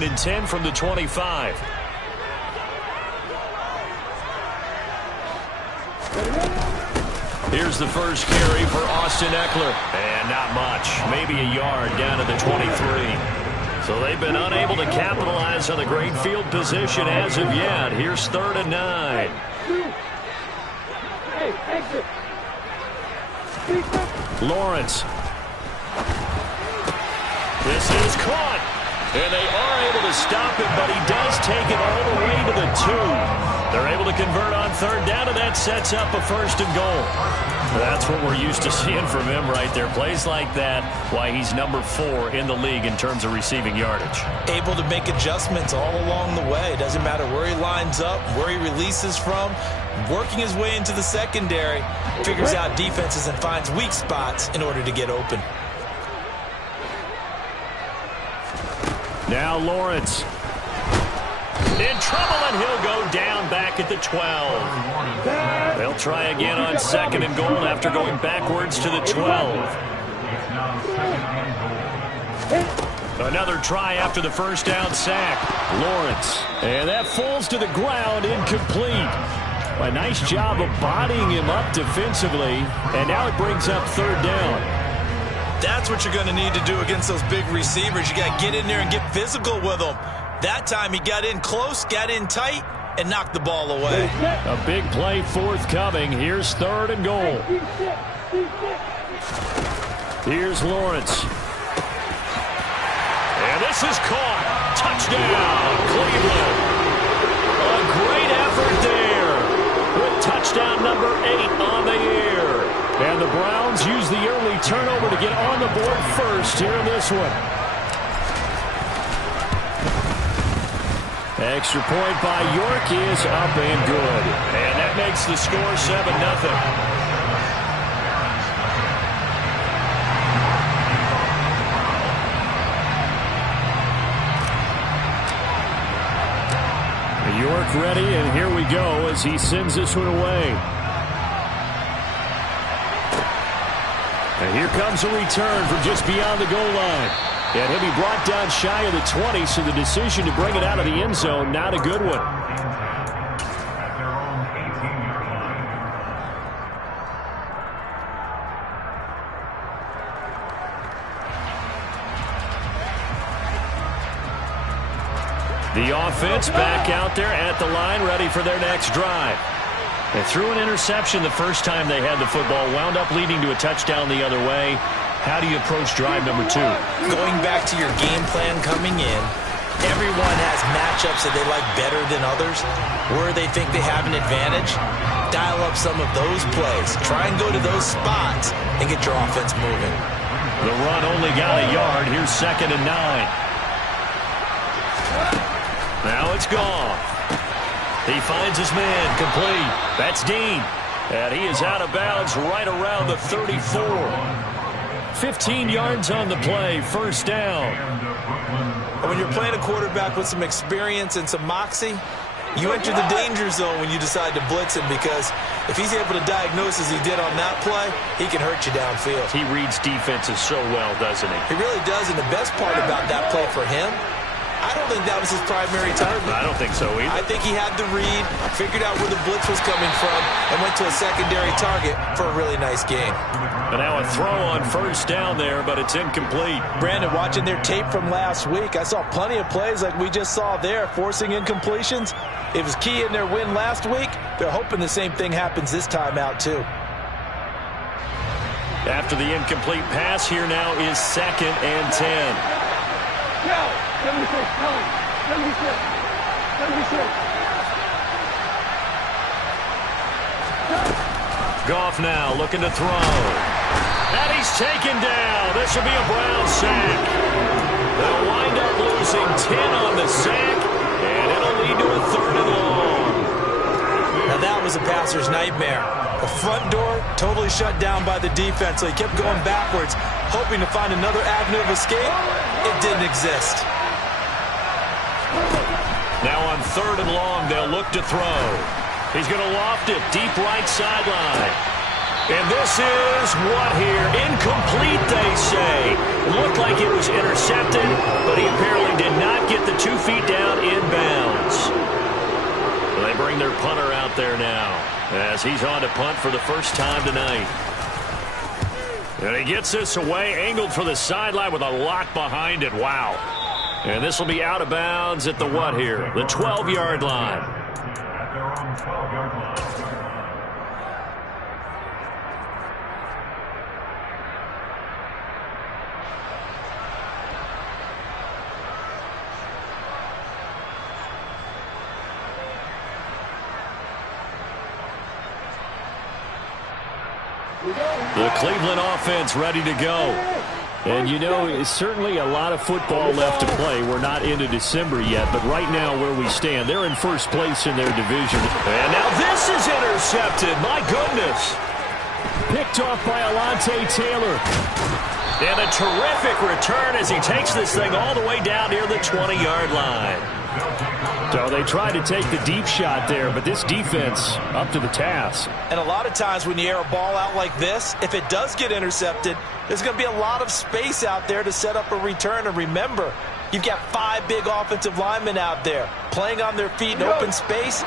And 10 from the 25. Here's the first carry for Austin Eckler. And not much. Maybe a yard down to the 23. So they've been unable to capitalize on the great field position as of yet. Here's 3rd and 9. Lawrence. This is caught. And they are able to stop him, but he does take it all the way to the 2. They're able to convert on 3rd down, and that sets up a 1st and goal. That's what we're used to seeing from him right there. Plays like that, why he's number 4 in the league in terms of receiving yardage. Able to make adjustments all along the way. Doesn't matter where he lines up, where he releases from. Working his way into the secondary. Figures out defenses and finds weak spots in order to get open. Now Lawrence. In trouble, and he'll go down back at the 12. They'll try again on 2nd and goal after going backwards to the 12. Another try after the 1st down sack. Lawrence. And that falls to the ground, incomplete. A nice job of bodying him up defensively, and now it brings up 3rd down. That's what you're going to need to do against those big receivers. You got to get in there and get physical with them. That time he got in close, got in tight, and knocked the ball away. A big play forthcoming. Here's 3rd and goal. Here's Lawrence. And this is caught. Touchdown, Cleveland. A great effort there. With touchdown number 8 on the year. And the Browns use the early turnover to get on the board first here in this one. Extra point by York is up and good. And that makes the score 7-0. York ready, and here we go as he sends this one away. And here comes a return from just beyond the goal line. And he'll be brought down shy of the 20, so the decision to bring it out of the end zone, not a good one. The offense back out there at the line, ready for their next drive. They threw an interception the first time they had the football, wound up leading to a touchdown the other way. How do you approach drive number 2? Going back to your game plan coming in, everyone has matchups that they like better than others. Where they think they have an advantage, dial up some of those plays. Try and go to those spots and get your offense moving. The run only got a yard. Here's 2nd and 9. Now it's gone. He finds his man, complete. That's Dean. And he is out of bounds right around the 34. 15 yards on the play, 1st down. And when you're playing a quarterback with some experience and some moxie, you enter the danger zone when you decide to blitz him, because if he's able to diagnose as he did on that play, he can hurt you downfield. He reads defenses so well, doesn't he? He really does, and the best part about that play for him, I don't think that was his primary target. I don't think so either. I think he had the read, figured out where the blitz was coming from, and went to a secondary target for a really nice gain. And now a throw on 1st down there, but it's incomplete. Brandon, watching their tape from last week, I saw plenty of plays like we just saw there, forcing incompletions. It was key in their win last week. They're hoping the same thing happens this time out, too. After the incomplete pass, here now is 2nd and 10. Goff now looking to throw. And he's taken down. This will be a Brown sack. They'll wind up losing 10 on the sack, and it'll lead to a 3rd and long. Now that was a passer's nightmare. The front door totally shut down by the defense, so he kept going backwards, hoping to find another avenue of escape. It didn't exist. Now on 3rd and long, they'll look to throw. He's going to loft it deep right sideline. And this is what here? Incomplete, they say. Looked like it was intercepted, but he apparently did not get the 2 feet down in bounds. They bring their punter out there now as he's on to punt for the first time tonight. And he gets this away, angled for the sideline with a lock behind it. Wow. And this will be out of bounds at the what here? The 12-yard line. At their own 12-yard line. The Cleveland offense ready to go. And, you know, it's certainly a lot of football left to play. We're not into December yet, but right now where we stand, they're in first place in their division. And now this is intercepted. My goodness. Picked off by Alontae Taylor. And a terrific return as he takes this thing all the way down near the 20-yard line. So they tried to take the deep shot there, but this defense up to the task. And a lot of times when you air a ball out like this, if it does get intercepted, there's going to be a lot of space out there to set up a return. And remember, you've got 5 big offensive linemen out there playing on their feet in open space.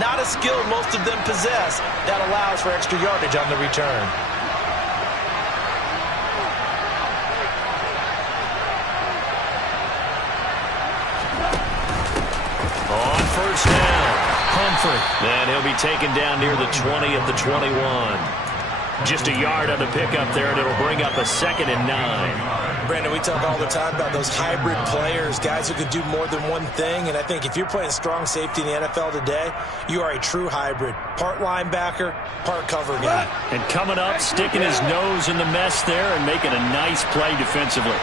Not a skill most of them possess that allows for extra yardage on the return. On first down, Humphrey. And he'll be taken down near the 20 at the 21. Just a yard on the pickup there, and it'll bring up a 2nd and 9. Brandon, we talk all the time about those hybrid players, guys who can do more than one thing. And I think if you're playing strong safety in the NFL today, you are a true hybrid. Part linebacker, part cover guy. And coming up, sticking his nose in the mess there and making a nice play defensively.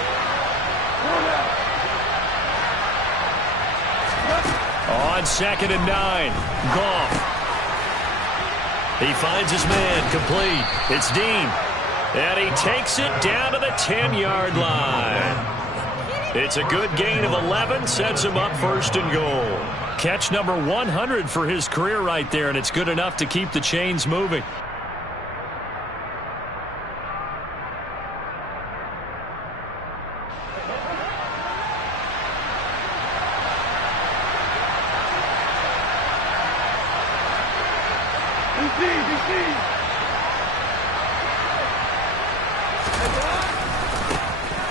On 2nd and 9, Goff. He finds his man, complete. It's Dean. And he takes it down to the 10-yard line. It's a good gain of 11, sets him up 1st and goal. Catch number 100 for his career right there, and it's good enough to keep the chains moving.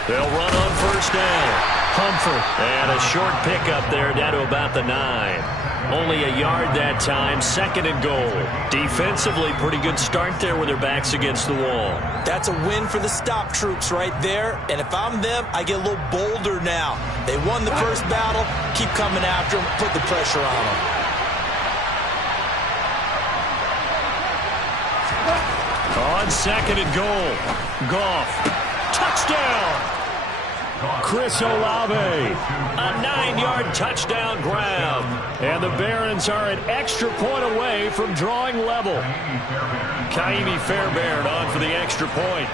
They'll run on first down. Humphrey. And a short pickup there down to about the 9. Only a yard that time. 2nd and goal. Defensively, pretty good start there with their backs against the wall. That's a win for the stop troops right there. And if I'm them, I get a little bolder now. They won the first battle. Keep coming after them. Put the pressure on them. On 2nd and goal. Goff. Touchdown. Chris Olave, a 9-yard touchdown grab. And the Barons are an extra point away from drawing level. Kaimi Fairbairn on for the extra point.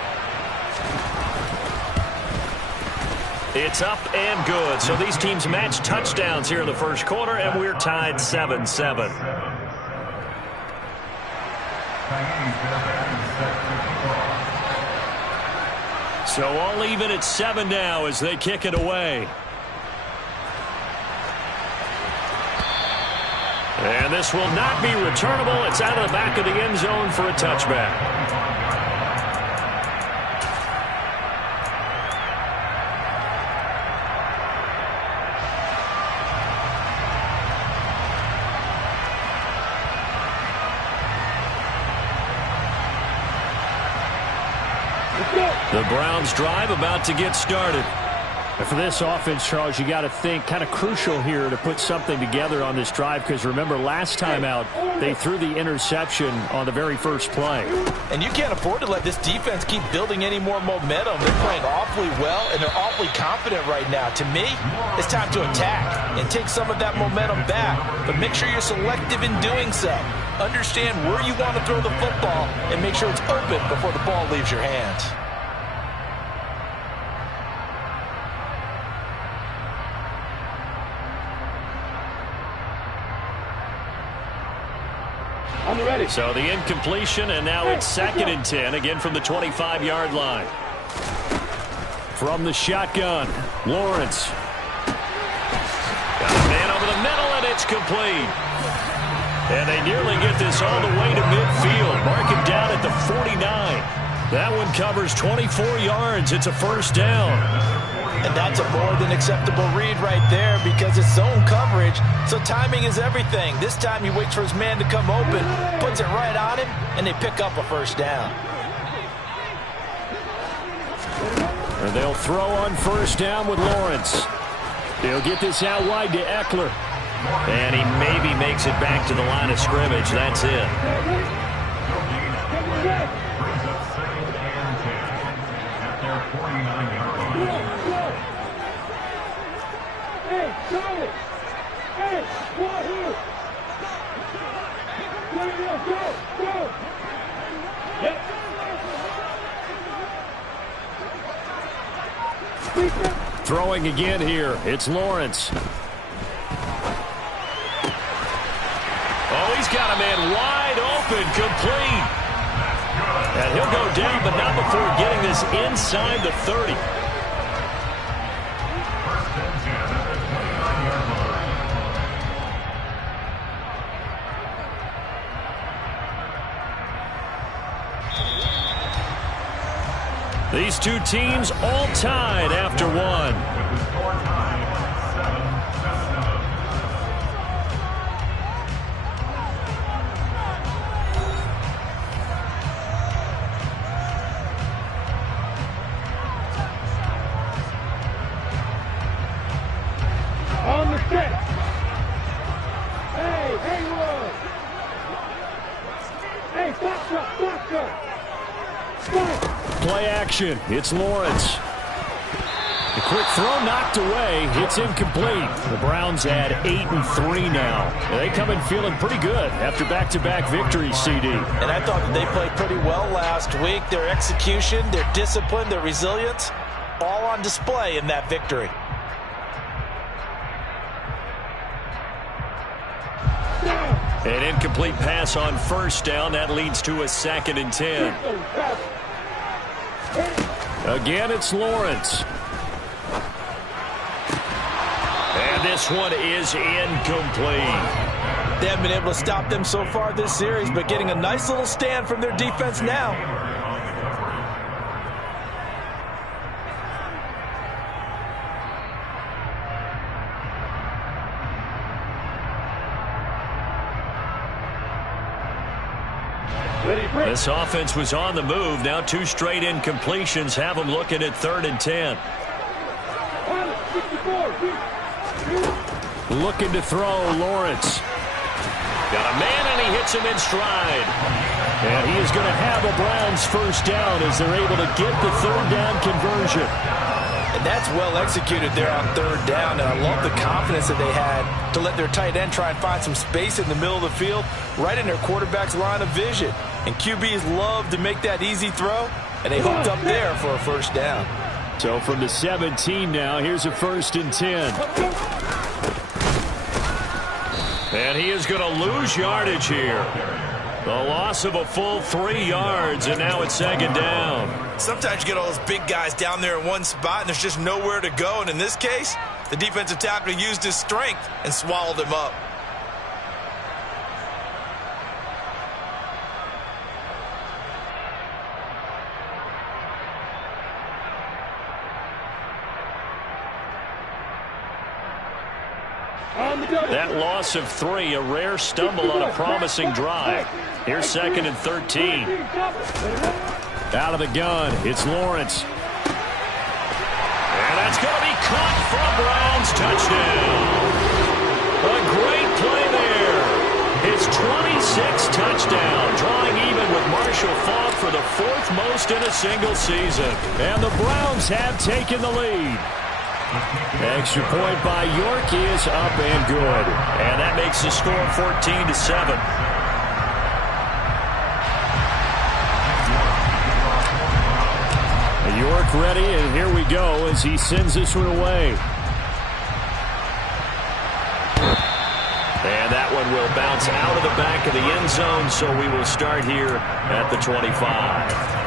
It's up and good. So these teams match touchdowns here in the first quarter, and we're tied 7-7. So all even at 7 now as they kick it away. And this will not be returnable. It's out of the back of the end zone for a touchback. The Browns drive about to get started. And for this offense, Charles, you got to think kind of crucial here to put something together on this drive, because remember last time out they threw the interception on the very first play. And you can't afford to let this defense keep building any more momentum. They're playing awfully well, and they're awfully confident right now. To me, it's time to attack and take some of that momentum back, but make sure you're selective in doing so. Understand where you want to throw the football and make sure it's open before the ball leaves your hands. So the incompletion, and now it's 2nd and 10, again from the 25-yard line. From the shotgun, Lawrence. Got a man over the middle, and it's complete. And they nearly get this all the way to midfield. Mark it down at the 49. That one covers 24 yards. It's a first down. And that's a more than acceptable read right there because it's zone coverage, so timing is everything. This time he waits for his man to come open, puts it right on him, and they pick up a first down. And they'll throw on first down with Lawrence. They'll get this out wide to Eckler. And he maybe makes it back to the line of scrimmage. That's it. Throwing again here. It's Lawrence. Oh, he's got a man wide open, complete. And he'll go down, but not before getting this inside the 30. These two teams all tied after one. On the stretch. Hey, Haywood. Hey, stop. Play action. It's Lawrence. The quick throw knocked away. It's incomplete. The Browns add 8-3 now. They come in feeling pretty good after back-to-back victories, CD. And I thought that they played pretty well last week. Their execution, their discipline, their resilience, all on display in that victory. An incomplete pass on first down. That leads to a 2nd and 10. Again, it's Lawrence. And this one is incomplete. They haven't been able to stop them so far this series, but getting a nice little stand from their defense now. This offense was on the move. Now 2 straight incompletions have them looking at 3rd and 10. Looking to throw, Lawrence. Got a man, and he hits him in stride. And he is going to have a Browns first down as they're able to get the 3rd down conversion. And that's well executed there on 3rd down, and I love the confidence that they had to let their tight end try and find some space in the middle of the field, right in their quarterback's line of vision. And QBs love to make that easy throw, and they hooked up there for a first down. So from the 17 now, here's a 1st and 10. And he is going to lose yardage here. The loss of a full 3 yards, and now it's 2nd down. Sometimes you get all those big guys down there in one spot, and there's just nowhere to go. And in this case, the defensive tackle used his strength and swallowed him up. That loss of 3, a rare stumble on a promising drive. Here's 2nd and 13. Out of the gun, it's Lawrence. And that's going to be caught for a Browns touchdown. A great play there. His 26th touchdown, drawing even with Marshall Faulk for the 4th most in a single season. And the Browns have taken the lead. Extra point by York is up and good. And that makes the score 14-7. York ready, and here we go as he sends this one away. And that one will bounce out of the back of the end zone, so we will start here at the 25.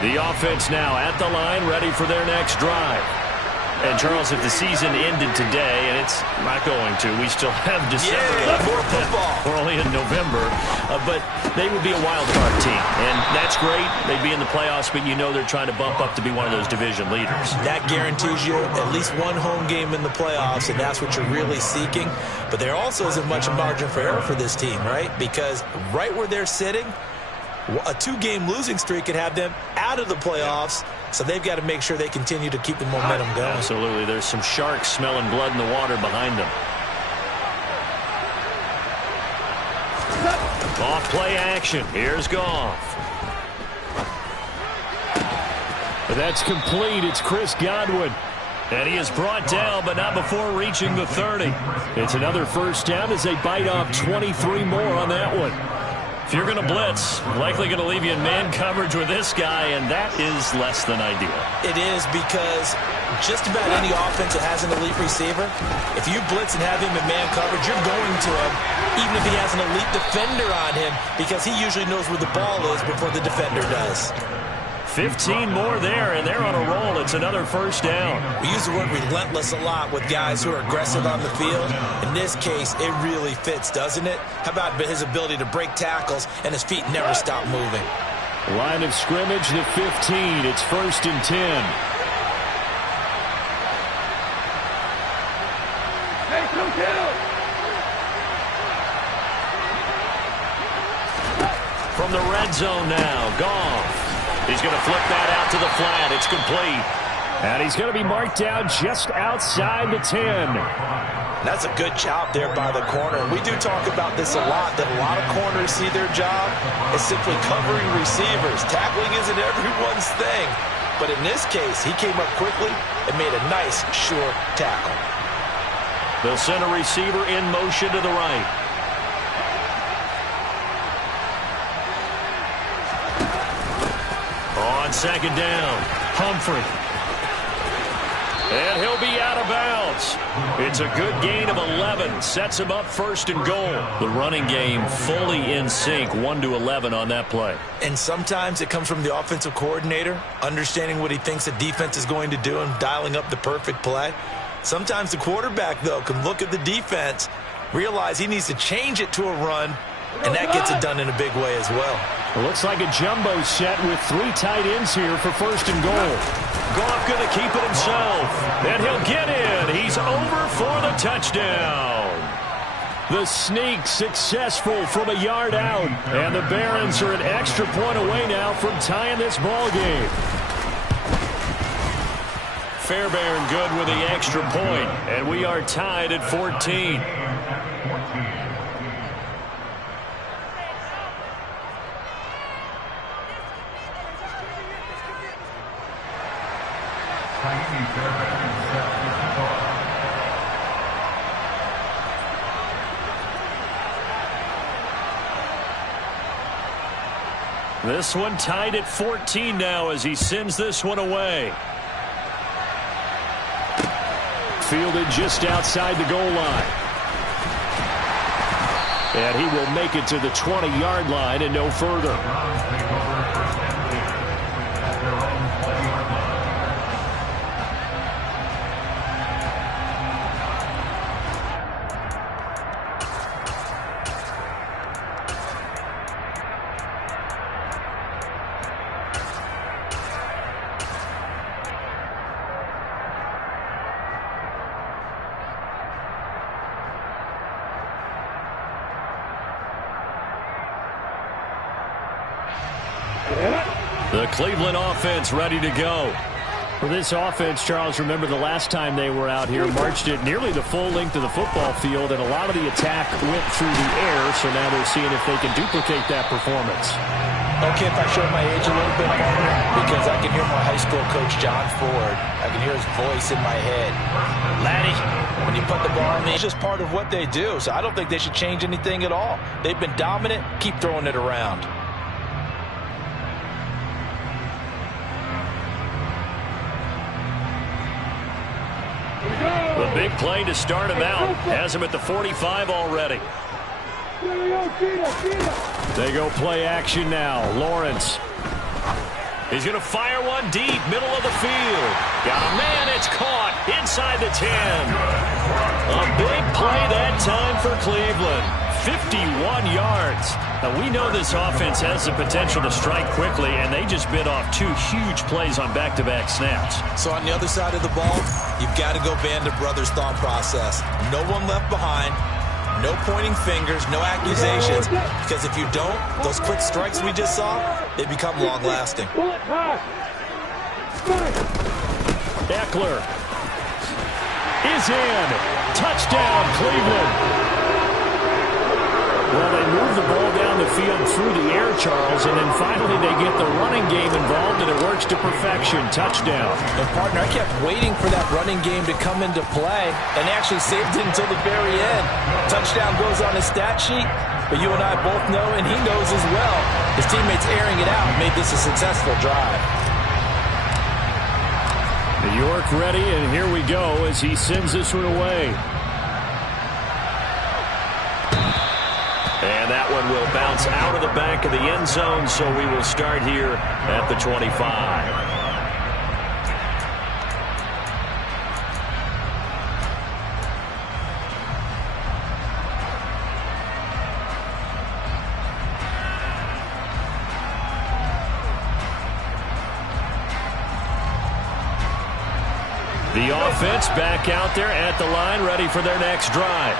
The offense now at the line, ready for their next drive. And, Charles, if the season ended today, and it's not going to, we still have December left. More football. We're only in November. But they would be a wild card team. And that's great. They'd be in the playoffs, but you know they're trying to bump up to be one of those division leaders. That guarantees you at least one home game in the playoffs, and that's what you're really seeking. But there also isn't much margin for error for this team, right? Because right where they're sitting, a 2-game losing streak could have them out of the playoffs, so they've got to make sure they continue to keep the momentum going. Absolutely. There's some sharks smelling blood in the water behind them. Off play action. Here's Goff. That's complete. It's Chris Godwin. And he is brought down, but not before reaching the 30. It's another first down as they bite off 23 more on that one. If you're going to blitz, likely going to leave you in man coverage with this guy, and that is less than ideal. It is, because just about any offense that has an elite receiver, if you blitz and have him in man coverage, you're going to him, even if he has an elite defender on him, because he usually knows where the ball is before the defender does. 15 more there, and they're on a roll. It's another first down. We use the word relentless a lot with guys who are aggressive on the field. In this case, it really fits, doesn't it? How about his ability to break tackles and his feet never stop moving? Line of scrimmage, the 15. It's 1st and 10. Hey, come down. From the red zone now, Goff. He's going to flip that out to the flat. It's complete. And he's going to be marked down just outside the 10. That's a good job there by the corner. We do talk about this a lot, that a lot of corners see their job as simply covering receivers. Tackling isn't everyone's thing. But in this case, he came up quickly and made a nice, sure tackle. They'll send a receiver in motion to the right. On 2nd down, Humphrey. And he'll be out of bounds. It's a good gain of 11. Sets him up 1st and goal. The running game fully in sync, 1-11 on that play. And sometimes it comes from the offensive coordinator, understanding what he thinks the defense is going to do and dialing up the perfect play. Sometimes the quarterback, though, can look at the defense, realize he needs to change it to a run, and that gets it done in a big way as well. It looks like a jumbo set with 3 tight ends here for 1st and goal. Goff going to keep it himself, and he'll get in. He's over for the touchdown. The sneak successful from a yard out, and the Barons are an extra point away now from tying this ball game. Fairbairn good with the extra point, and we are tied at 14. This one tied at 14 now as he sends this one away. Fielded just outside the goal line. And he will make it to the 20-yard line and no further. The Cleveland offense ready to go. For this offense, Charles, remember the last time they were out here, marched it nearly the full length of the football field, and a lot of the attack went through the air, so now they're seeing if they can duplicate that performance. Okay, if I show my age a little bit, partner, because I can hear my high school coach, John Ford. I can hear his voice in my head. Laddie, when you put the ball in, it's just part of what they do. So I don't think they should change anything at all. They've been dominant. Keep throwing it around. The big play to start him out. Has him at the 45 already. They go play action now. Lawrence. He's going to fire one deep, middle of the field. Got a man, it's caught inside the 10. A big play that time for Cleveland. 51 yards. Now, we know this offense has the potential to strike quickly, and they just bit off 2 huge plays on back-to-back snaps. So on the other side of the ball, you've got to go Band of Brothers thought process. No one left behind. No pointing fingers, no accusations, because if you don't, those quick strikes we just saw, they become long-lasting. Eckler is in. Touchdown, Cleveland. Well, they move the ball down the field through the air, Charles, and then finally they get the running game involved, and it works to perfection. Touchdown. And, partner, I kept waiting for that running game to come into play, and actually saved it until the very end. Touchdown goes on his stat sheet, but you and I both know, and he knows as well, his teammates airing it out made this a successful drive. New York ready, and here we go as he sends this one away. And that one will bounce out of the back of the end zone, so we will start here at the 25. The offense back out there at the line, ready for their next drive.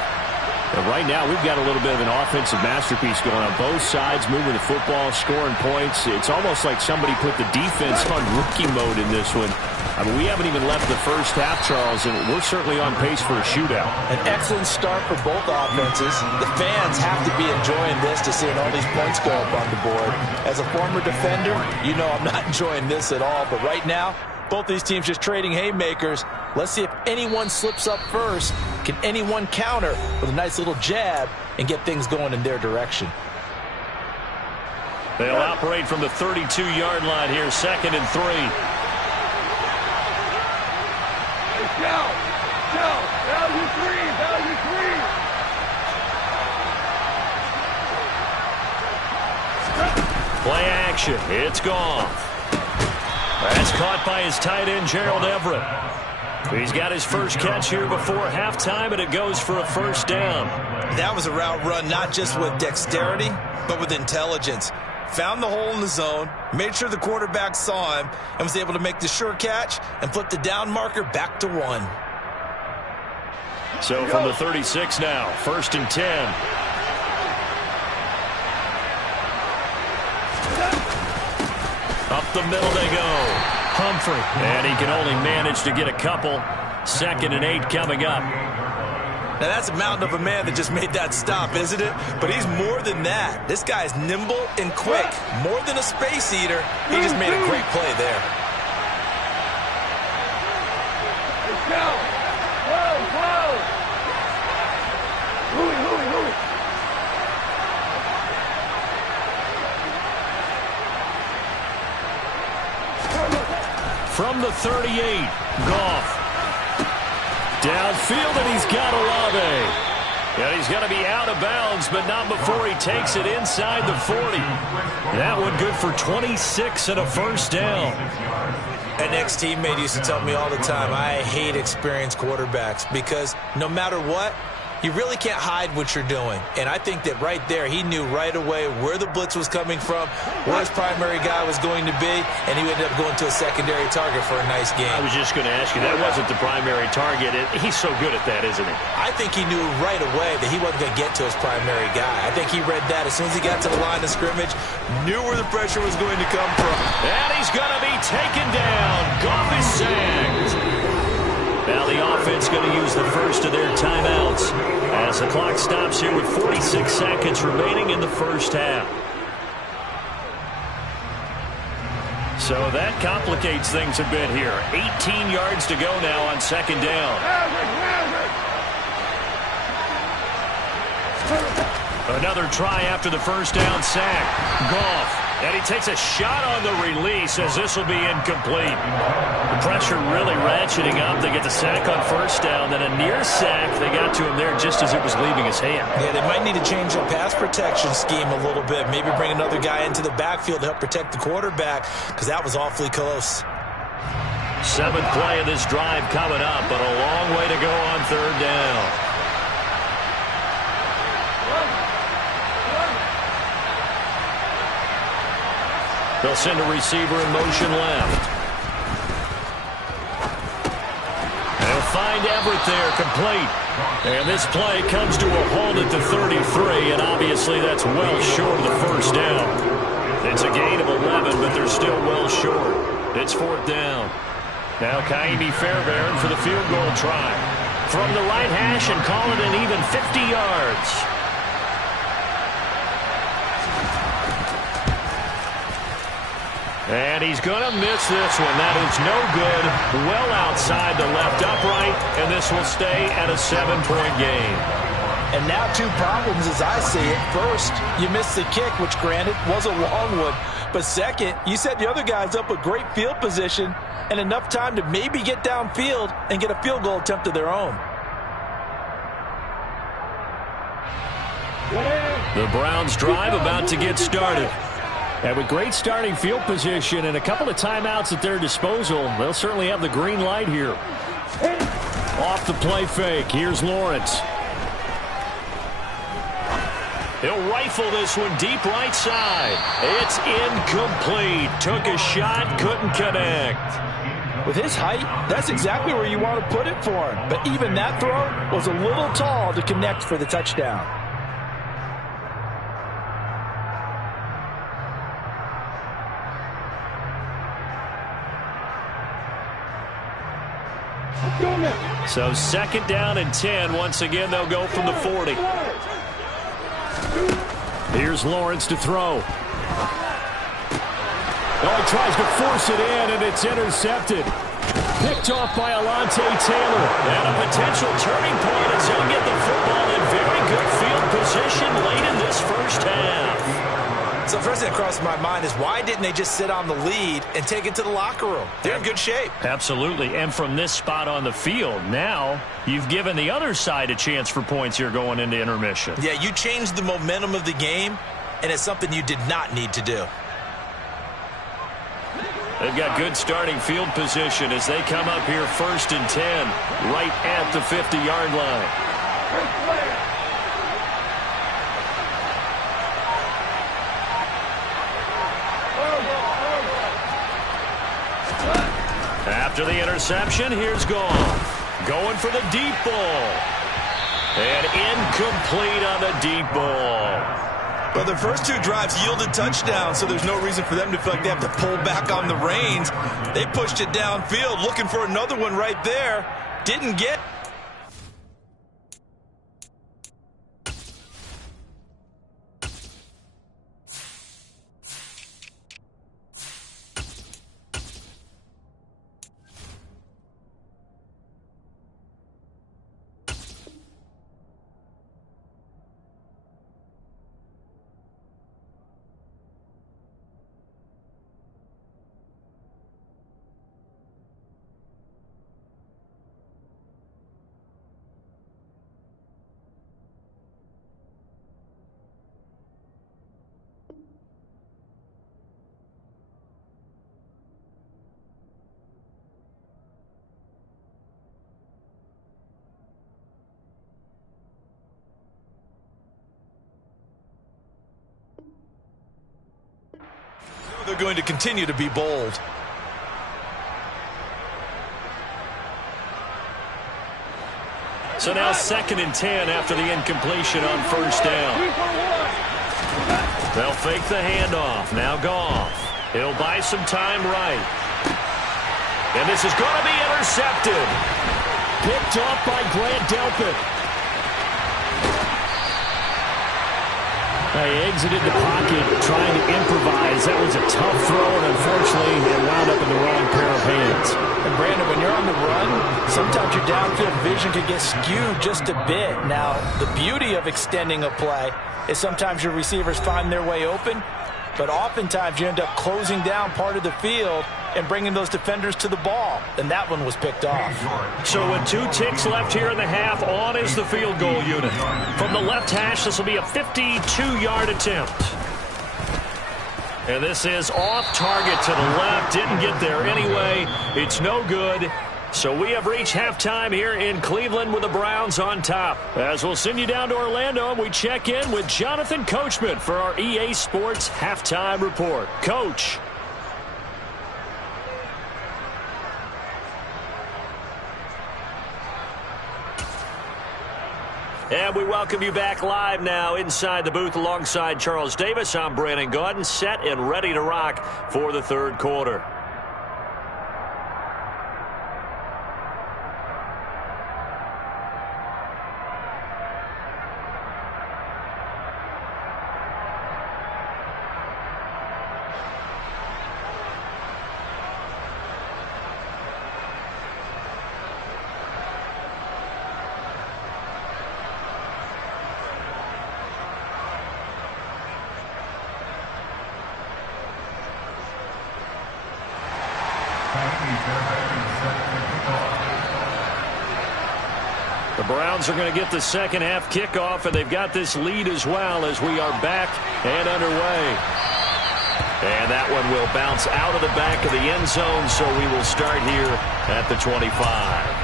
And right now, we've got a little bit of an offensive masterpiece going on both sides, moving the football, scoring points. It's almost like somebody put the defense on rookie mode in this one. I mean, we haven't even left the first half, Charles, and we're certainly on pace for a shootout. An excellent start for both offenses. The fans have to be enjoying this to seeing all these points go up on the board. As a former defender, you know I'm not enjoying this at all, but right now, both these teams just trading haymakers. Let's see if anyone slips up first. Can anyone counter with a nice little jab and get things going in their direction? They'll operate from the 32-yard line here, 2nd and 3. Value three. Play action. It's gone. That's caught by his tight end, Gerald Everett. He's got his first catch here before halftime, and it goes for a first down. That was a route run not just with dexterity, but with intelligence. Found the hole in the zone, made sure the quarterback saw him, and was able to make the sure catch and flip the down marker back to 1. So from the 36 now, 1st and 10. Up the middle they go. Humphrey. And he can only manage to get a couple. 2nd and 8 coming up. Now that's a mountain of a man that just made that stop, isn't it? But he's more than that. This guy's nimble and quick. More than a space eater. He just made a great play there. From the 38, Goff. Downfield, and he's got Olave. And he's going to be out of bounds, but not before he takes it inside the 40. That one good for 26 and a first down. An ex-teammate used to tell me all the time, I hate experienced quarterbacks because no matter what, you really can't hide what you're doing. And I think that right there, he knew right away where the blitz was coming from, where his primary guy was going to be, and he ended up going to a secondary target for a nice game. I was just going to ask you, that wasn't the primary target. He's so good at that, isn't he? I think he knew right away that he wasn't going to get to his primary guy. I think he read that as soon as he got to the line of scrimmage, knew where the pressure was going to come from. And he's going to be taken down. Goff is sacked. Now the offense going to use the first of their timeouts as the clock stops here with 46 seconds remaining in the first half. So that complicates things a bit here. 18 yards to go now on second down. Another try after the first down sack. Goff. And he takes a shot on the release as this will be incomplete. The pressure really ratcheting up. They get the sack on first down. Then a near sack. They got to him there just as it was leaving his hand. Yeah, they might need to change their pass protection scheme a little bit. Maybe bring another guy into the backfield to help protect the quarterback, because that was awfully close. Seventh play of this drive coming up, but a long way to go on third down. They'll send a receiver in motion left. They'll find Everett there, complete. And this play comes to a halt at the 33, and obviously that's well short of the first down. It's a gain of 11, but they're still well short. It's fourth down. Now Kaimi Fairbairn for the field goal try. From the right hash and call it an even 50 yards. And he's going to miss this one. That is no good. Well outside the left upright, and this will stay at a 7-point game. And now two problems as I see it. First, you missed the kick, which granted was a long one. But second, you set the other guys up with great field position and enough time to maybe get downfield and get a field goal attempt of their own. The Browns drive about to get started. And with great starting field position and a couple of timeouts at their disposal, they'll certainly have the green light here. Off the play fake, here's Lawrence. He'll rifle this one deep right side. It's incomplete. Took a shot, couldn't connect. With his height, that's exactly where you want to put it for him. But even that throw was a little tall to connect for the touchdown. So second down and 10. Once again, they'll go from the 40. Here's Lawrence to throw. Oh, he tries to force it in, and it's intercepted. Picked off by Alontae Taylor. And a potential turning point as he'll get the football in very good field position late in this first half. So first thing that crossed my mind is why didn't they just sit on the lead and take it to the locker room? They're in good shape. Absolutely. And from this spot on the field, now you've given the other side a chance for points here going into intermission. Yeah, you changed the momentum of the game, and it's something you did not need to do. They've got good starting field position as they come up here first and 10, right at the 50-yard line. After the interception, here's Goff. Going for the deep ball. And incomplete on the deep ball. But their first two drives yielded touchdowns, so there's no reason for them to feel like they have to pull back on the reins. They pushed it downfield, looking for another one right there. Didn't get. They're going to continue to be bold. So now second and 10 after the incompletion on first down. They'll fake the handoff. Now Goff. He'll buy some time right. And this is going to be intercepted. Picked off by Grant Delpit. They exited the pocket trying to improvise. That was a tough throw, and unfortunately, it wound up in the wrong pair of hands. And Brandon, when you're on the run, sometimes your downfield vision could get skewed just a bit. Now, the beauty of extending a play is sometimes your receivers find their way open, but oftentimes you end up closing down part of the field and bringing those defenders to the ball, and that one was picked off. So with 2 ticks left here in the half, on is the field goal unit. From the left hash, this will be a 52-yard attempt. And this is off target to the left. Didn't get there anyway. It's no good. So we have reached halftime here in Cleveland with the Browns on top. As we'll send you down to Orlando, and we check in with Jonathan Coachman for our EA Sports Halftime Report. Coach. And we welcome you back live now inside the booth alongside Charles Davis. I'm Brandon Gaudin, set and ready to rock for the third quarter. The Browns are going to get the second half kickoff, and they've got this lead as well as we are back and underway. And that one will bounce out of the back of the end zone, so we will start here at the 25.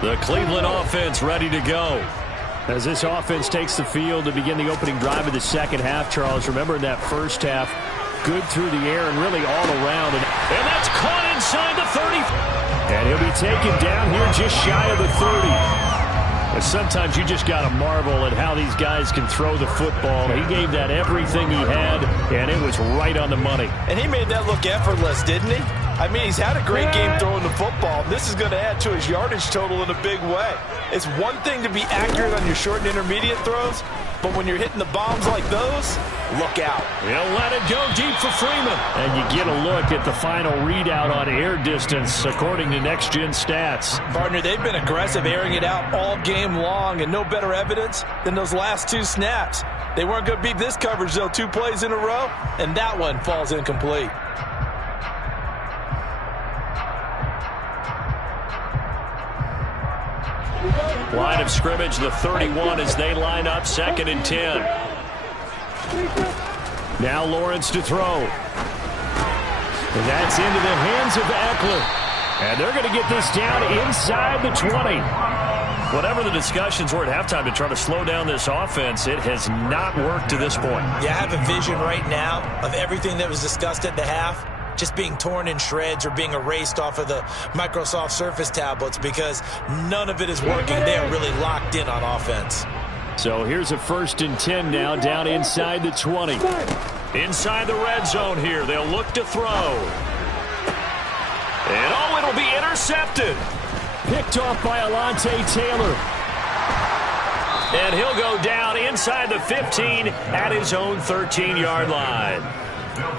The Cleveland offense ready to go. As this offense takes the field to begin the opening drive of the second half, Charles, remember in that first half, good through the air and really all around. And that's caught inside the 30. And he'll be taken down here just shy of the 30. And sometimes you just got to marvel at how these guys can throw the football. He gave that everything he had, and it was right on the money. And he made that look effortless, didn't he? I mean, he's had a great game throwing the football. This is going to add to his yardage total in a big way. It's one thing to be accurate on your short and intermediate throws, but when you're hitting the bombs like those, look out. He'll let it go deep for Freeman. And you get a look at the final readout on air distance, according to Next Gen Stats. Partner, they've been aggressive airing it out all game long, and no better evidence than those last 2 snaps. They weren't going to beat this coverage, though, 2 plays in a row, and that one falls incomplete. Line of scrimmage, the 31 as they line up, 2nd and 10. Now Lawrence to throw. And that's into the hands of Eckler. And they're going to get this down inside the 20. Whatever the discussions were at halftime to try to slow down this offense, it has not worked to this point. Yeah, I have a vision right now of everything that was discussed at the half just being torn in shreds or being erased off of the Microsoft Surface tablets because none of it is working. They are really locked in on offense. So here's a 1st and 10 now down inside the 20. Inside the red zone here. They'll look to throw. And oh, it'll be intercepted. Picked off by Alontae Taylor. And he'll go down inside the 15 at his own 13-yard line.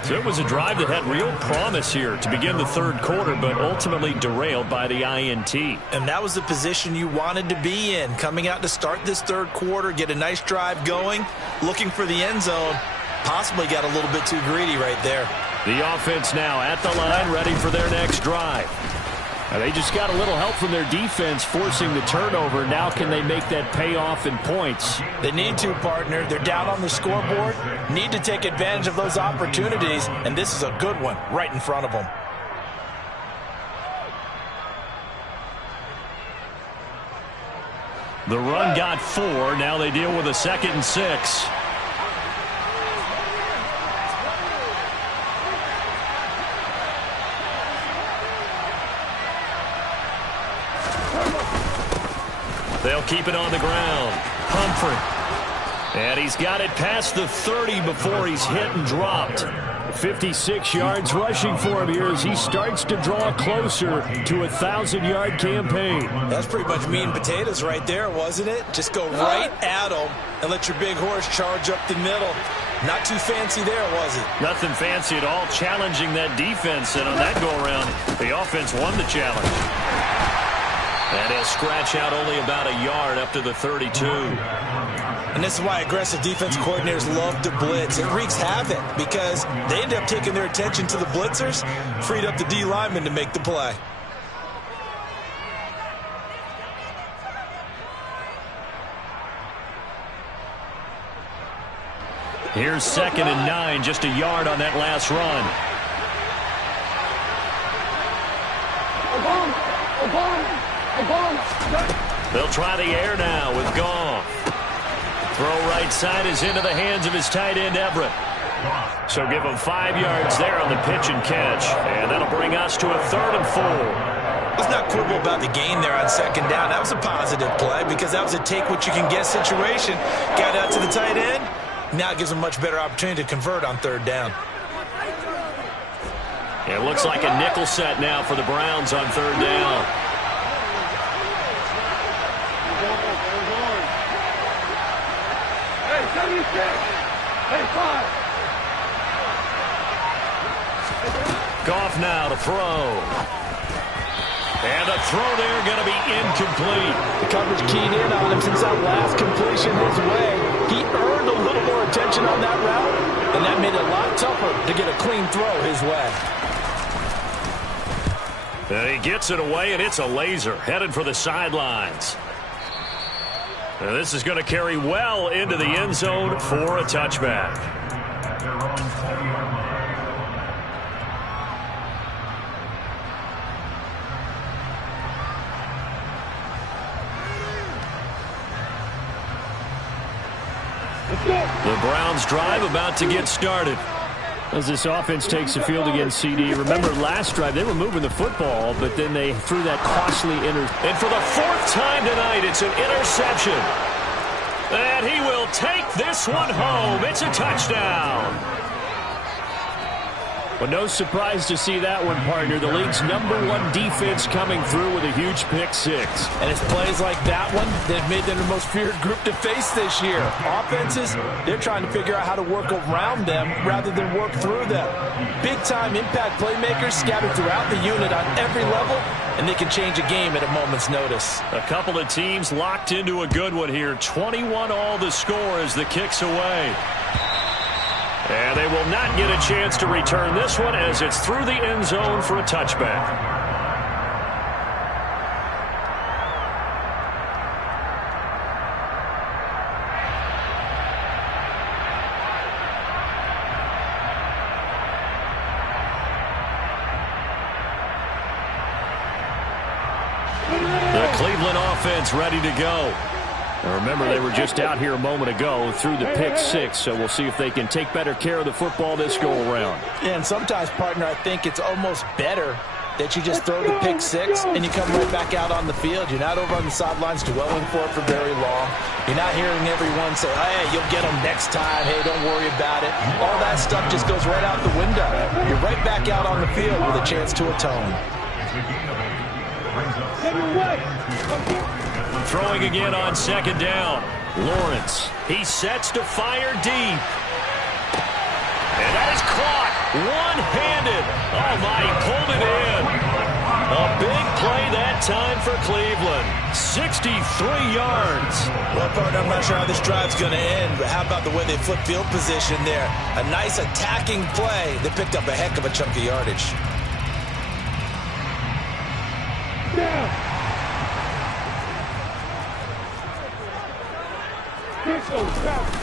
So it was a drive that had real promise here to begin the third quarter, but ultimately derailed by the INT. And that was the position you wanted to be in, coming out to start this third quarter, get a nice drive going, looking for the end zone. Possibly got a little bit too greedy right there. The offense now at the line, ready for their next drive. And they just got a little help from their defense forcing the turnover. Now can they make that payoff in points? They need to, partner. They're down on the scoreboard. Need to take advantage of those opportunities. And this is a good one right in front of them. The run got 4. Now they deal with a 2nd and 6. They'll keep it on the ground. Humphrey. And he's got it past the 30 before he's hit and dropped. 56 yards rushing for him here as he starts to draw closer to a 1,000-yard campaign. That's pretty much meat and potatoes right there, wasn't it? Just go right at him and let your big horse charge up the middle. Not too fancy there, was it? Nothing fancy at all, challenging that defense, and on that go-around, the offense won the challenge. And he'll scratch out only about a yard up to the 32. And this is why aggressive defense coordinators love to blitz. It wreaks havoc because they end up taking their attention to the blitzers, freed up the D lineman to make the play. Here's 2nd and 9, just a yard on that last run. They'll try the air now with Goff. Throw right side is into the hands of his tight end, Everett. So give him 5 yards there on the pitch and catch. And that'll bring us to a 3rd and 4. Let's not quibble about the gain there on 2nd down. That was a positive play because that was a take-what-you-can-get situation. Got out to the tight end. Now it gives them a much better opportunity to convert on 3rd down. It looks like a nickel set now for the Browns on 3rd down. Hey, 76. Hey, 5. Goff now to throw. And the throw there going to be incomplete. The coverage keyed in on him since that last completion his way. He earned a little more attention on that route, and that made it a lot tougher to get a clean throw his way. And he gets it away, and it's a laser headed for the sidelines. And this is going to carry well into the end zone for a touchback. The Browns drive about to get started. As this offense takes the field against CD. Remember last drive, they were moving the football, but then they threw that costly And for the 4th time tonight, it's an interception. And he will take this one home. It's a touchdown. But no surprise to see that one, partner. The league's #1 defense coming through with a huge pick 6. And it's plays like that one that have made them the most feared group to face this year. Offenses, they're trying to figure out how to work around them rather than work through them. Big-time impact playmakers scattered throughout the unit on every level, and they can change a game at a moment's notice. A couple of teams locked into a good one here. 21 all the score as the kick's away. And they will not get a chance to return this one as it's through the end zone for a touchback. The Cleveland offense ready to go. Now remember, they were just out here a moment ago through the pick 6, so we'll see if they can take better care of the football this go-around. Yeah, and sometimes, partner, I think it's almost better that you just throw the pick 6 and you come right back out on the field. You're not over on the sidelines dwelling for it for very long. You're not hearing everyone say, hey, you'll get them next time. Hey, don't worry about it. All that stuff just goes right out the window. You're right back out on the field with a chance to atone. Throwing again on 2nd down. Lawrence. He sets to fire deep. And that is caught. One-handed. Oh, my, he pulled it in. A big play that time for Cleveland. 63 yards. Well, partner, I'm not sure how this drive's going to end, but how about the way they flip field position there? A nice attacking play that picked up a heck of a chunk of yardage. Yeah.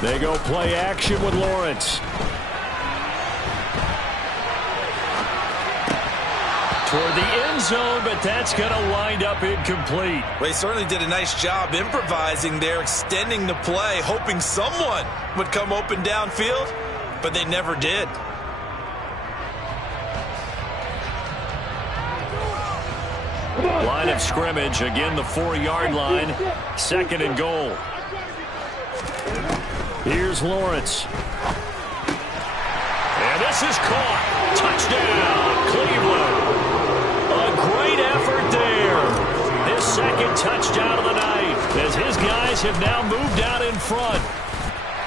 They go play action with Lawrence. Toward the end zone, but that's going to wind up incomplete. Well, he certainly did a nice job improvising there, extending the play, hoping someone would come open downfield, but they never did. Line of scrimmage, again the 4-yard line, 2nd and goal. Here's Lawrence. And This is caught. Touchdown, Cleveland. A great effort there. His second touchdown of the night as his guys have now moved out in front.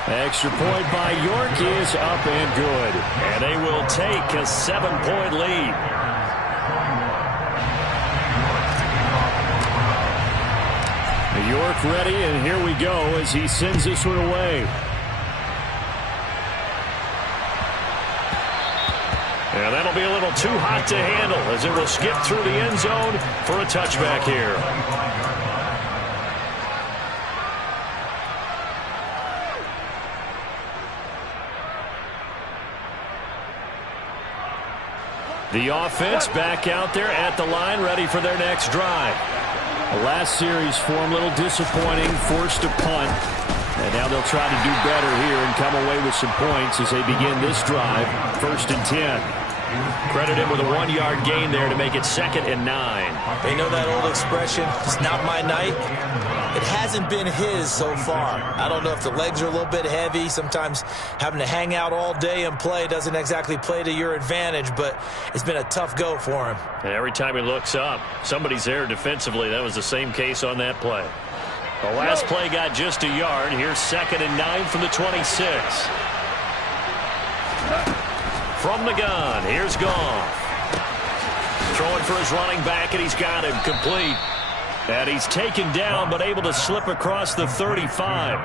Extra point by York is up and good. And they will take a 7-point lead. York ready, and here we go as he sends this one away. And that'll be a little too hot to handle as it will skip through the end zone for a touchback here. The offense back out there at the line, ready for their next drive. The last series for them, a little disappointing, forced a punt. And now they'll try to do better here and come away with some points as they begin this drive, 1st and 10. Credit him with a 1-yard gain there to make it 2nd and 9. They know that old expression, it's not my night. It hasn't been his so far. I don't know if the legs are a little bit heavy. Sometimes having to hang out all day and play doesn't exactly play to your advantage, but it's been a tough go for him. And every time he looks up, somebody's there defensively. That was the same case on that play. The last play got just a yard. Here's 2nd and 9 from the 26. From the gun, here's Goff. Throwing for his running back, and he's got him complete. And he's taken down, but able to slip across the 35.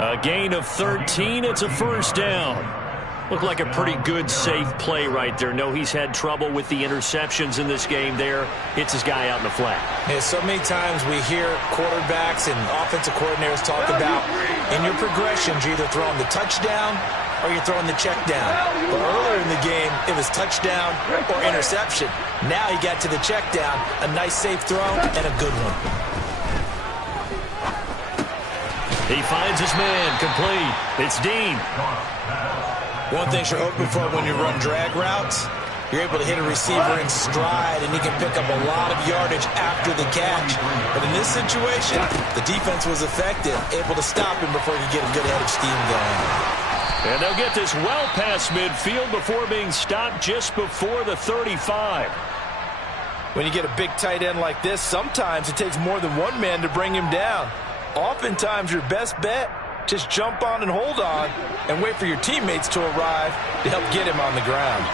A gain of 13. It's a 1st down. Looked like a pretty good, safe play right there. No, he's had trouble with the interceptions in this game there. Hits his guy out in the flat. Yeah, so many times we hear quarterbacks and offensive coordinators talk about in your progressions, you're either throwing the touchdown or you're throwing the check down. But earlier in the game, it was touchdown or interception. Now he got to the check down, a nice safe throw, and a good one. He finds his man, complete. It's Dean. One thing you're hoping for when you run drag routes, you're able to hit a receiver in stride, and he can pick up a lot of yardage after the catch. But in this situation, the defense was effective, able to stop him before he could get a good head of steam going. And they'll get this well past midfield before being stopped just before the 35. When you get a big tight end like this, sometimes it takes more than one man to bring him down. Oftentimes, your best bet, just jump on and hold on and wait for your teammates to arrive to help get him on the ground.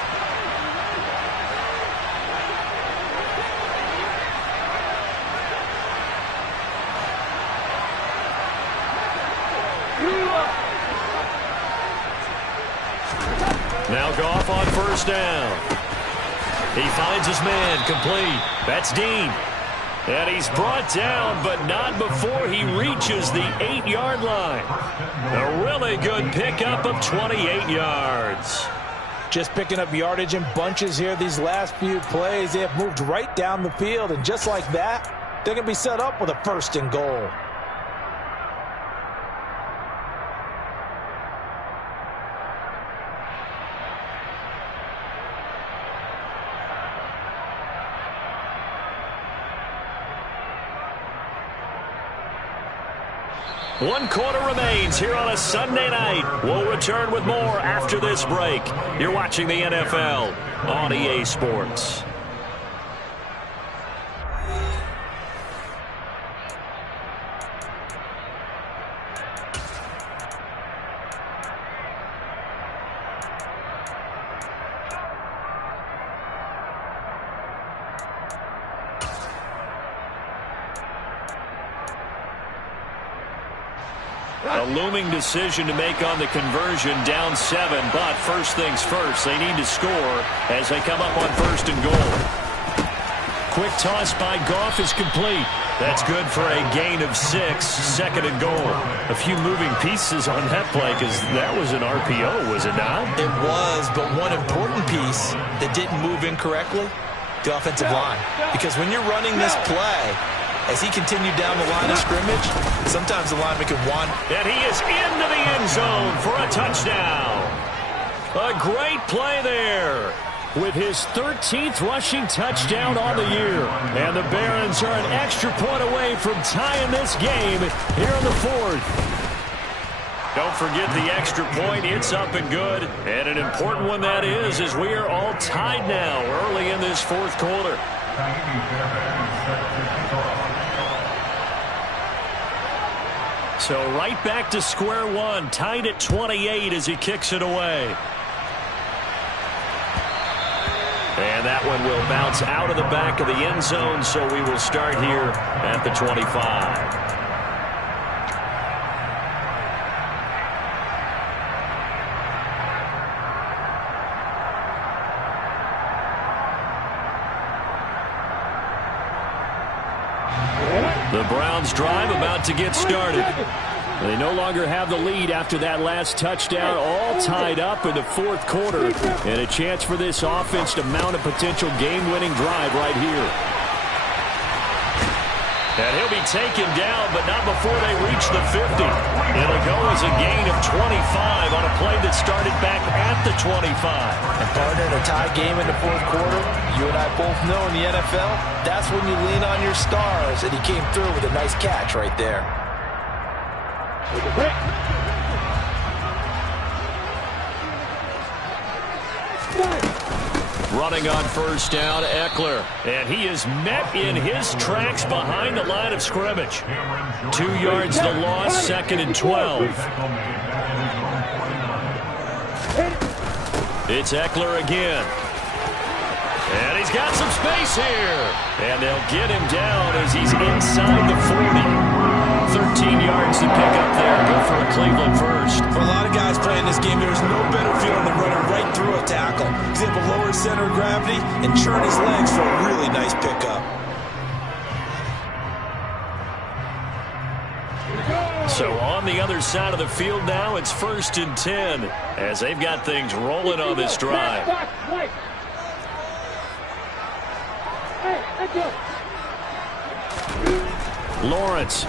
Now Goff on 1st down. He finds his man, complete. That's Dean. And he's brought down, but not before he reaches the 8-yard line. A really good pickup of 28 yards. Just picking up yardage in bunches here these last few plays. They have moved right down the field, and just like that, they're going to be set up with a 1st and goal. One quarter remains here on a Sunday night. We'll return with more after this break. You're watching the NFL on EA Sports. A looming decision to make on the conversion, down 7, but first things first, they need to score as they come up on 1st and goal. Quick toss by Goff is complete. That's good for a gain of 6, 2nd and goal. A few moving pieces on that play because that was an RPO, was it not? It was, but one important piece that didn't move incorrectly, the offensive line. Because when you're running this play, as he continued down the line of scrimmage, sometimes the lineman could wander. And he is into the end zone for a touchdown. A great play there with his 13th rushing touchdown on the year. And the Barons are an extra point away from tying this game here in the 4th. Don't forget the extra point. It's up and good. And an important one that is, as we are all tied now early in this fourth quarter. So right back to square one, tied at 28 as he kicks it away. And that one will bounce out of the back of the end zone, so we will start here at the 25. The Browns drive about to get started. They no longer have the lead after that last touchdown, all tied up in the fourth quarter. And a chance for this offense to mount a potential game-winning drive right here. And he'll be taken down, but not before they reach the 50. It'll go as a gain of 25 on a play that started back at the 25. And partner, in a tie game in the fourth quarter, you and I both know in the NFL, that's when you lean on your stars, and he came through with a nice catch right there. Running on first down, Eckler. And he is met in his tracks behind the line of scrimmage. 2 yards the loss, second and 12. It's Eckler again. And he's got some space here. And they'll get him down as he's inside the 40. 13 yards to pick up there. Go for a Cleveland first. For a lot of guys playing this game, there's no better feeling than running right through a tackle. He's able to lower his center of gravity and churn his legs for a really nice pickup. So on the other side of the field now, it's 1st and 10 as they've got things rolling on this drive. Lawrence.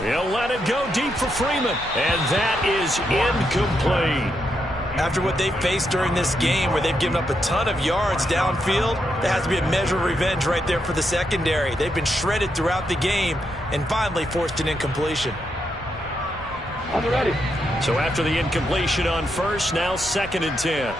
He'll let it go deep for Freeman. And that is incomplete. After what they've faced during this game where they've given up a ton of yards downfield, there has to be a measure of revenge right there for the secondary. They've been shredded throughout the game and finally forced an incompletion. I'm ready. So after the incompletion on first, now 2nd and 10.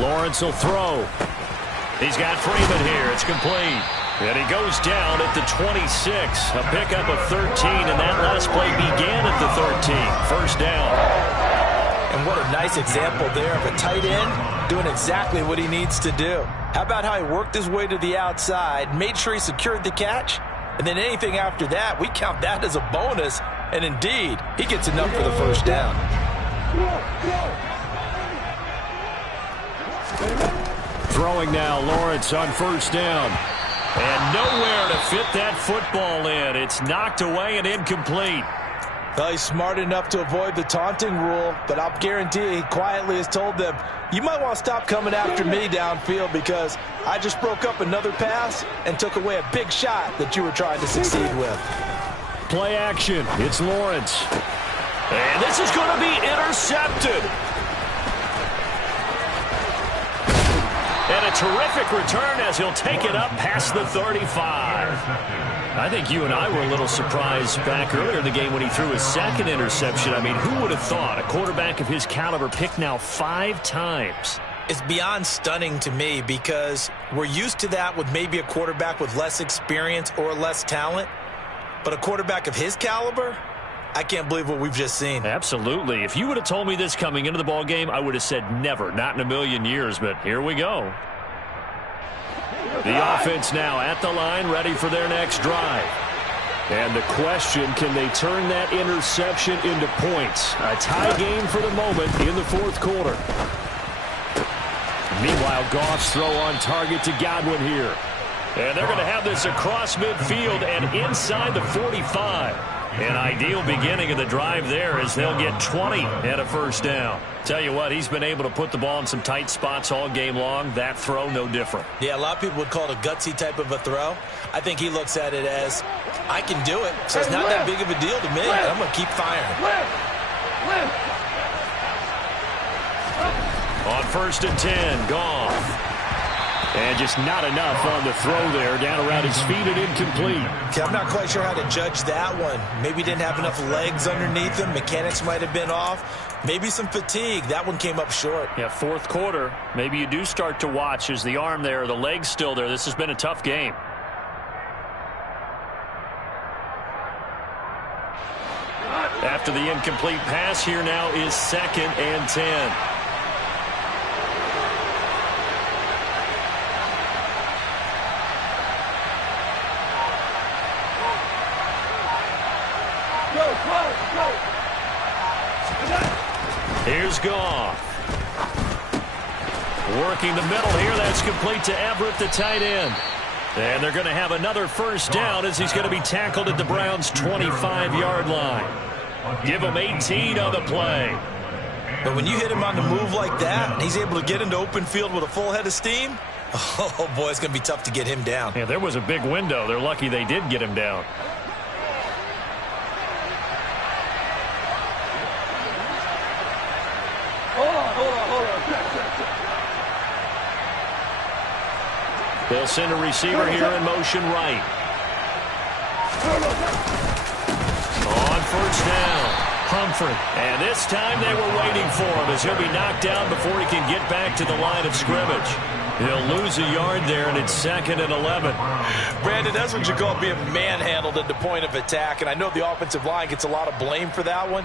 Lawrence will throw. He's got Freeman here. It's complete. And he goes down at the 26. A pickup of 13, and that last play began at the 13. First down. And what a nice example there of a tight end doing exactly what he needs to do. How about how he worked his way to the outside, made sure he secured the catch, and then anything after that, we count that as a bonus. And indeed, he gets enough for the first down. Throwing now, Lawrence on first down. And nowhere to fit that football in. It's knocked away and incomplete. Well, he's smart enough to avoid the taunting rule, but I'll guarantee he quietly has told them, you might want to stop coming after me downfield because I just broke up another pass and took away a big shot that you were trying to succeed with. Play action. It's Lawrence. And this is going to be intercepted. And a terrific return as he'll take it up past the 35. I think you and I were a little surprised back earlier in the game when he threw his second interception. I mean, who would have thought a quarterback of his caliber picked now 5 times? It's beyond stunning to me because we're used to that with maybe a quarterback with less experience or less talent. But a quarterback of his caliber, I can't believe what we've just seen. Absolutely. If you would have told me this coming into the ball game, I would have said never, not in a million years, but here we go. The offense now at the line, ready for their next drive. And the question, can they turn that interception into points? A tie game for the moment in the fourth quarter. Meanwhile, Goff's throw on target to Godwin here. And they're going to have this across midfield and inside the 45. An ideal beginning of the drive there as they'll get 20 and a first down. Tell you what, he's been able to put the ball in some tight spots all game long. That throw, no different. Yeah, a lot of people would call it a gutsy type of a throw. I think he looks at it as, I can do it, so it's not that big of a deal to me. I'm going to keep firing. On 1st and 10, Goff. And just not enough on the throw there. Down around his feet and incomplete. Okay, I'm not quite sure how to judge that one. Maybe didn't have enough legs underneath him. Mechanics might have been off. Maybe some fatigue. That one came up short. Yeah, fourth quarter. Maybe you do start to watch. Is the arm there, the leg's still there? This has been a tough game. After the incomplete pass, here now is 2nd and 10. Here's Goff. Working the middle here. That's complete to Everett, the tight end. And they're going to have another first down as he's going to be tackled at the Browns' 25-yard line. Give him 18 on the play. But when you hit him on the move like that, and he's able to get into open field with a full head of steam, oh, boy, it's going to be tough to get him down. Yeah, there was a big window. They're lucky they did get him down. They'll send a receiver here in motion right. On first down, Humphrey. And this time they were waiting for him as he'll be knocked down before he can get back to the line of scrimmage. He'll lose a yard there, and it's 2nd and 11. Brandon, that's what you call being manhandled at the point of attack, and I know the offensive line gets a lot of blame for that one.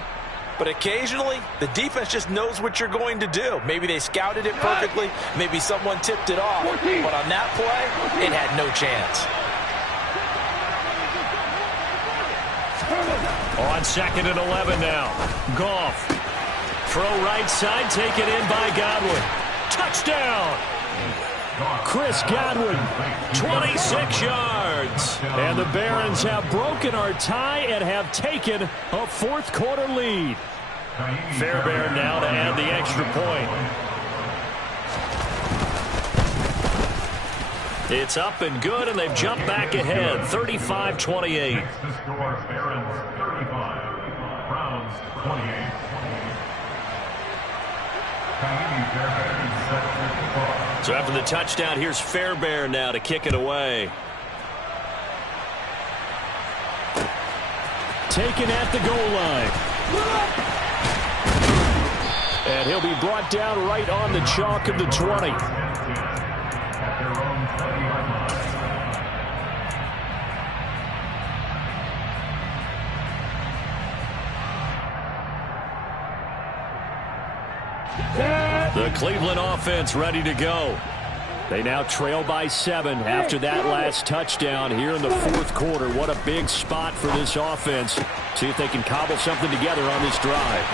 But occasionally, the defense just knows what you're going to do. Maybe they scouted it perfectly. Maybe someone tipped it off. But on that play, it had no chance. On 2nd and 11 now. Goff. Throw right side, taken in by Godwin. Touchdown! Chris Godwin, 26 yards. And the Barons have broken our tie and have taken a fourth quarter lead. Fairbairn now to add the extra point. It's up and good, and they've jumped back ahead, 35-28. Next to score, Barons 35, Browns 28. So after the touchdown, here's Fairbairn now to kick it away. Taken at the goal line. And he'll be brought down right on the chalk of the 20. The Cleveland offense ready to go. They now trail by 7 after that last touchdown here in the fourth quarter. What a big spot for this offense. See if they can cobble something together on this drive.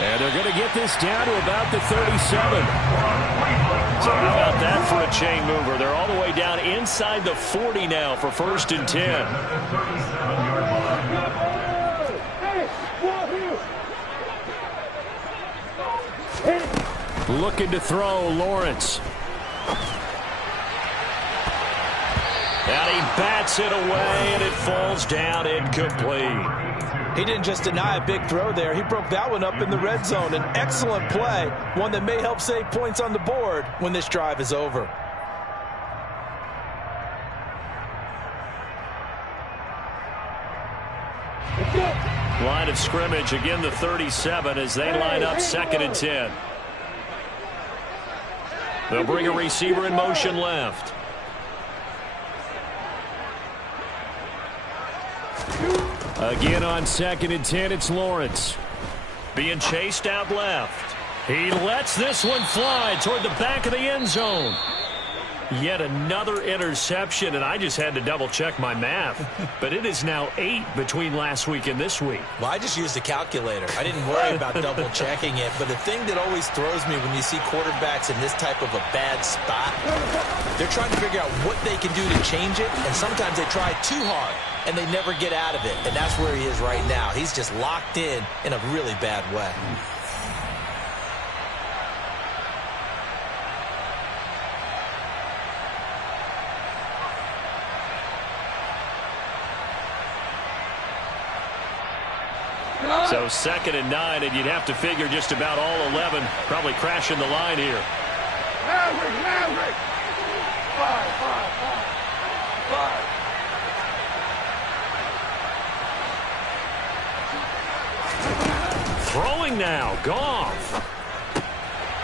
And they're going to get this down to about the 37. So how about that for a chain mover? They're all the way down inside the 40 now for 1st and 10. Looking to throw, Lawrence. And he bats it away, and it falls down incomplete. He didn't just deny a big throw there. He broke that one up in the red zone. An excellent play, one that may help save points on the board when this drive is over. Line of scrimmage, again the 37 as they line up 2nd and 10. They'll bring a receiver in motion left. Again on 2nd and 10, it's Lawrence. Being chased out left. He lets this one fly toward the back of the end zone. Yet another interception, and I just had to double-check my math. But it is now 8 between last week and this week. Well, I just used a calculator. I didn't worry about double-checking it. But the thing that always throws me when you see quarterbacks in this type of a bad spot, they're trying to figure out what they can do to change it, and sometimes they try too hard, and they never get out of it. And that's where he is right now. He's just locked in a really bad way. So 2nd and 9, and you'd have to figure just about all 11 probably crashing the line here. Maverick. 5. Throwing now, Goff.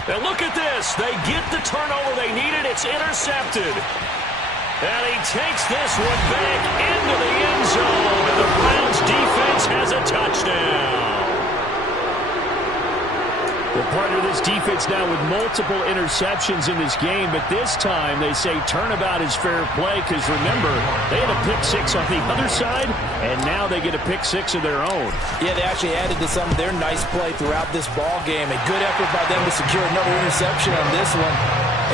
And look at this. They get the turnover they needed. It's intercepted. And he takes this one back into the end zone. And the Browns defense has a touchdown. Well, partner, this defense now with multiple interceptions in this game, but this time they say turnabout is fair play because, remember, they had a pick six on the other side, and now they get a pick six of their own. Yeah, they actually added to some of their nice play throughout this ball game. A good effort by them to secure another interception on this one.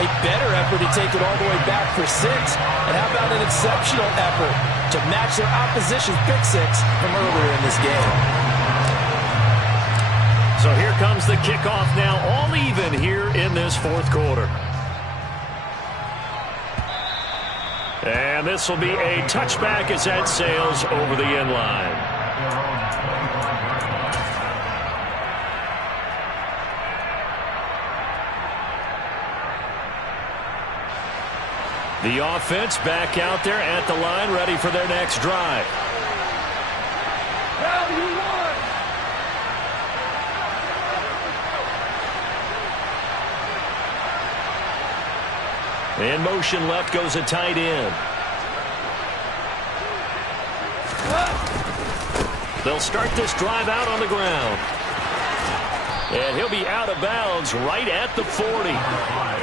A better effort to take it all the way back for 6. And how about an exceptional effort to match their opposition's pick six from earlier in this game. So here comes the kickoff now, all even here in this 4th quarter. And this will be a touchback as that sails over the end line. The offense back out there at the line, ready for their next drive. In motion left goes a tight end. They'll start this drive out on the ground. And he'll be out of bounds right at the 40.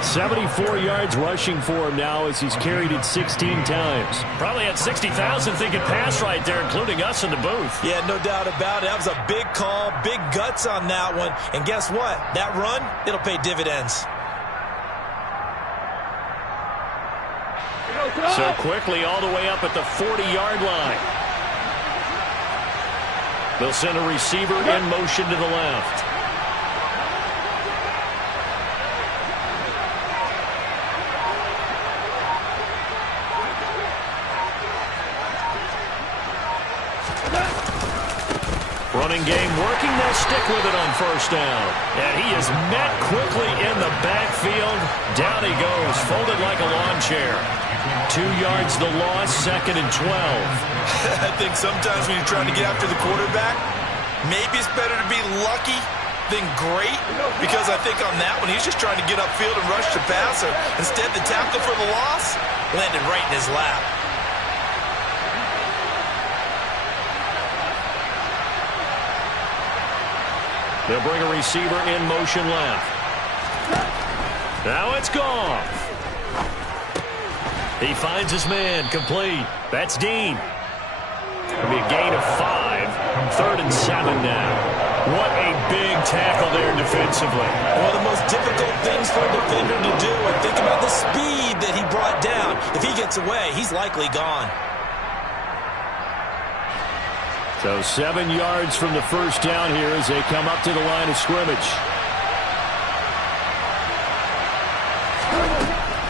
74 yards rushing for him now as he's carried it 16 times. Probably had 60,000 thinking pass right there, including us in the booth. Yeah, no doubt about it. That was a big call, big guts on that one. And guess what? That run, it'll pay dividends. So quickly all the way up at the 40-yard line. They'll send a receiver in motion to the left. Running game working. They'll stick with it on 1st down. And he is met quickly in the backfield. Down he goes, folded like a lawn chair. 2 yards the loss, 2nd and 12. I think sometimes when you're trying to get after the quarterback, maybe it's better to be lucky than great, because I think on that one he's just trying to get upfield and rush the passer. Instead, the tackle for the loss landed right in his lap. They'll bring a receiver in motion left. Now it's Goff. He finds his man, complete. That's Dean. It'll be a gain of 5. 3rd and 7 now. What a big tackle there defensively. One of the most difficult things for a defender to do. And think about the speed that he brought down. If he gets away, he's likely gone. So 7 yards from the 1st down here as they come up to the line of scrimmage.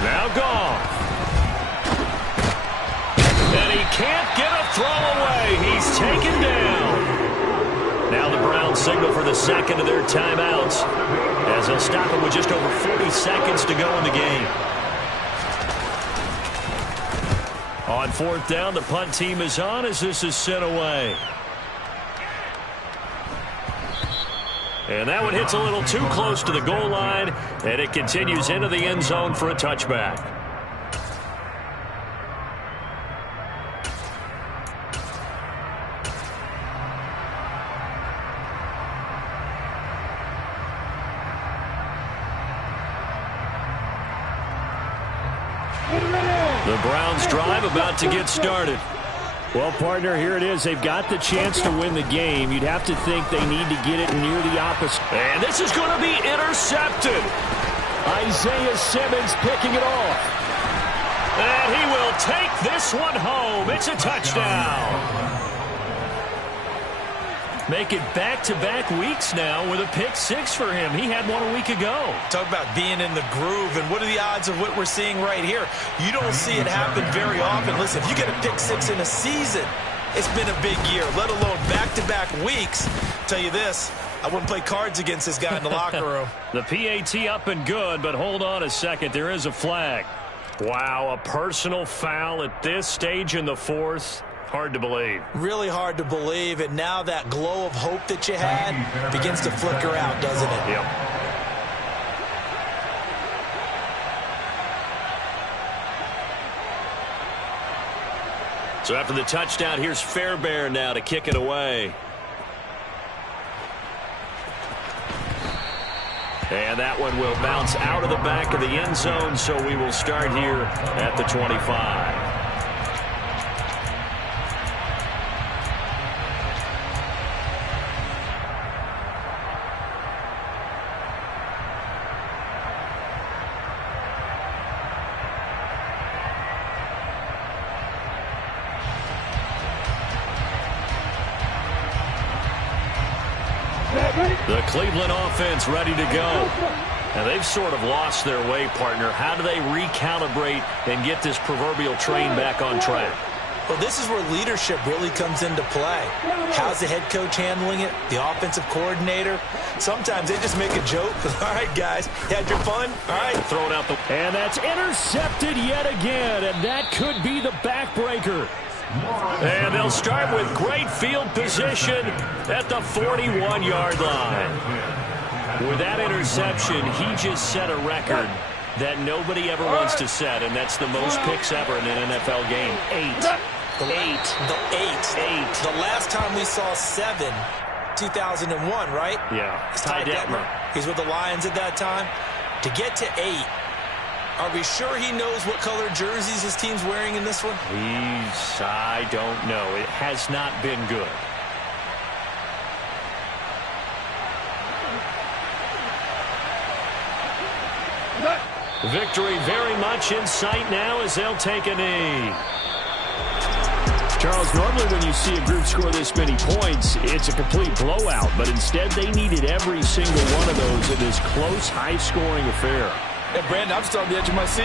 Now Goff. And he can't get a throw away. He's taken down. Now the Browns signal for the 2nd of their timeouts as they'll stop it with just over 40 seconds to go in the game. On 4th down, the punt team is on as this is sent away. And that one hits a little too close to the goal line, and it continues into the end zone for a touchback. The Browns drive about to get started. Well, partner, here it is. They've got the chance to win the game. You'd have to think they need to get it near the opposite. And this is going to be intercepted. Isaiah Simmons picking it off. And he will take this one home. It's a touchdown. Make it back-to-back weeks now with a pick 6 for him. He had one a week ago. Talk about being in the groove, and what are the odds of what we're seeing right here? You don't see it happen very often. Listen, if you get a pick 6 in a season, It's been a big year, let alone back-to-back weeks. Tell you this, I wouldn't play cards against this guy in the locker room. The PAT up and good, but hold on a second. There is a flag. Wow, a personal foul at this stage in the fourth. Hard to believe. Really hard to believe, and now that glow of hope that you had begins to flicker out, doesn't it? Yep. So after the touchdown, here's Fairbairn now to kick it away. And that one will bounce out of the back of the end zone, so we will start here at the 25. The Cleveland offense ready to go. And they've sort of lost their way, partner. How do they recalibrate and get this proverbial train back on track? Well, this is where leadership really comes into play. How's the head coach handling it? The offensive coordinator? Sometimes they just make a joke. All right, guys, had your fun? All right. Throw it out the... And that's intercepted yet again, and that could be the backbreaker. And they'll start with great field position at the 41-yard line. With that interception, he just set a record that nobody ever wants to set, and that's the most picks ever in an NFL game. Eight. The last time we saw 7, 2001, right? Yeah. It's Ty Detmer. He's with the Lions at that time. To get to 8, are we sure he knows what color jerseys his team's wearing in this one? I don't know. It has not been good. Victory very much in sight now as they'll take a knee. Charles, normally when you see a group score this many points, it's a complete blowout. But instead, they needed every single one of those in this close, high-scoring affair. Hey, Brandon, I'm still on the edge of my seat.